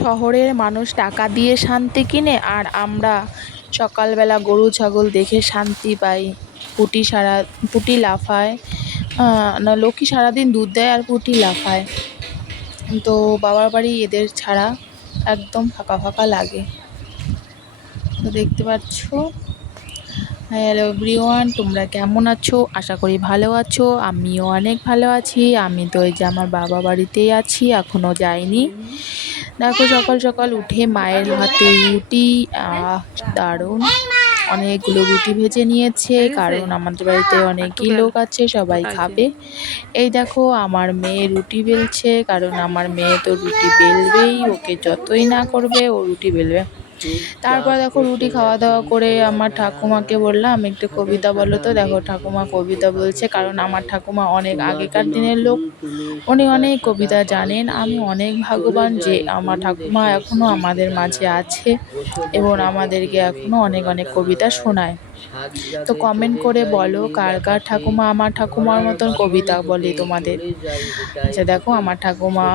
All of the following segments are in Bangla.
শহরের মানুষ টাকা দিয়ে শান্তি কিনে, আর আমরা সকালবেলা গরু ছাগল দেখে শান্তি পাই। পুটি লাফায়, না লক্ষ্মী সারাদিন দুধ দেয় আর পুটি লাফায়। তো বাবার বাড়ি এদের ছাড়া একদম ফাঁকা ফাঁকা লাগে। তো দেখতে পাচ্ছ। হ্যালো এভরিওয়ান, তোমরা কেমন আছো? আশা করি ভালো আছো। আমিও অনেক ভালো আছি। আমি তো এই যে আমার বাবা বাড়িতেই আছি, এখনও যাইনি। দেখো সকাল সকাল উঠে মায়ের হাতে রুটি, দারুণ অনেকগুলো রুটি ভেজে নিয়েছে, কারণ আমাদের বাড়িতে অনেকই লোক আছে, সবাই খাবে। এই দেখো আমার মেয়ে রুটি বেলছে, কারণ আমার মেয়ে তো রুটি বেলবেই, ওকে যতই না করবে ও রুটি বেলবে। তারপর দেখো রুটি খাওয়া দাওয়া করে আমার ঠাকুমাকে বললাম একটু কবিতা বলো। তো দেখো ঠাকুমা কবিতা বলছে, কারণ আমার ঠাকুমা অনেক আগেকার দিনের লোক, উনি অনেক কবিতা জানেন। আমি অনেক ভাগ্যবান যে আমার ঠাকুমা এখনও আমাদের মাঝে আছে এবং আমাদেরকে এখনও অনেক অনেক কবিতা শোনায়। তো কমেন্ট করে বলো কার কার ঠাকুমা আমার ঠাকুমার মতন কবিতা বলে তোমাদের। আচ্ছা দেখো আমার ঠাকুমা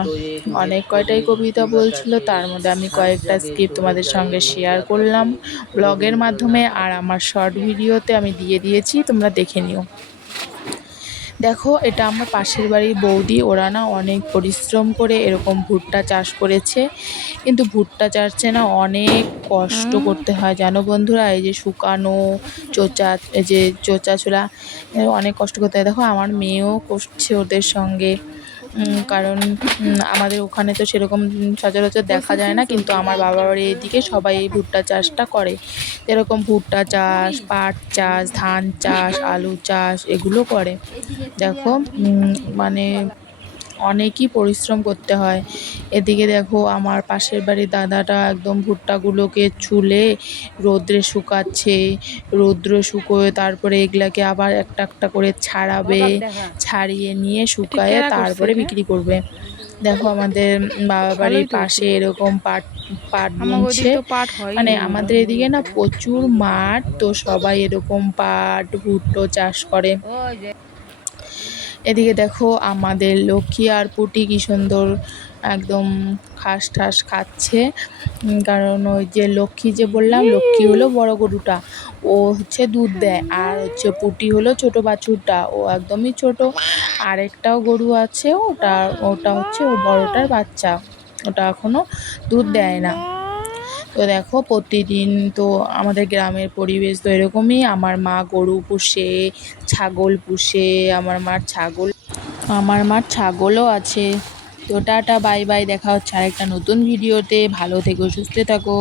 অনেক কয়টাই কবিতা বলছিল, তার মধ্যে আমি কয়েকটা স্ক্রিপ্ট তোমাদের সঙ্গে শেয়ার করলাম ব্লগের মাধ্যমে, আর আমার শর্ট ভিডিওতে আমি দিয়ে দিয়েছি, তোমরা দেখে নিও। দেখো এটা আমার পাশের বাড়ির বৌদি, ওরা না অনেক পরিশ্রম করে এরকম ভুট্টা চাষ করেছে, কিন্তু ভুট্টা চাষে না অনেক কষ্ট করতে হয় জানো বন্ধুরা। এই যে শুকানো এই যে চোচা ছোলা, অনেক কষ্ট করতে হয়। দেখো আমার মেয়েও করছে ওদের সঙ্গে, কারণ আমাদের ওখানে তো সেরকম সচরাচর দেখা যায় না, কিন্তু আমার বাবা বাড়ির এইদিকে সবাই এই ভুট্টা চাষটা করে। যেরকম ভুট্টা চাষ, পাট চাষ, ধান চাষ, আলু চাষ এগুলো করে। দেখো মানে অনেকই পরিশ্রম করতে হয়। এদিকে দেখো আমার পাশের বাড়ির দাদাটা একদম ভুট্টাগুলোকে চুলে রোদ্রে শুকাচ্ছে, রৌদ্র শুকোয় তারপরে এগুলাকে আবার একটা একটা করে ছাড়াবে, ছাড়িয়ে নিয়ে শুকায়ে তারপরে বিক্রি করবে। দেখো আমাদের বাবা বাড়ির পাশে এরকম পাট বুনছে, মানে আমাদের এদিকে না প্রচুর মাঠ, তো সবাই এরকম পাট ভুট্টো চাষ করে। এদিকে দেখো আমাদের লক্ষ্মী আর পুটি কি সুন্দর একদম ঘাস ঠাস খাচ্ছে, কারণ ওই যে লক্ষ্মী যে বললাম, লক্ষ্মী হলো বড় গরুটা, ও হচ্ছে দুধ দেয়, আর হচ্ছে পুটি হলো ছোট বাছুরটা, ও একদমই ছোট। আরেকটাও গরু আছে, ওটা হচ্ছে ও বড়টার বাচ্চা, ওটা এখনো দুধ দেয় না। তো দেখো প্রতিদিন তো আমাদের গ্রামের পরিবেশ তো এরকমই। আমার মা গরু পুষে, ছাগল পুষে, আমার মার ছাগলও আছে। তো টাটা বাই বাই, দেখা হচ্ছে আরেকটা নতুন ভিডিওতে। ভালো থেকো, সুস্থ থাকো।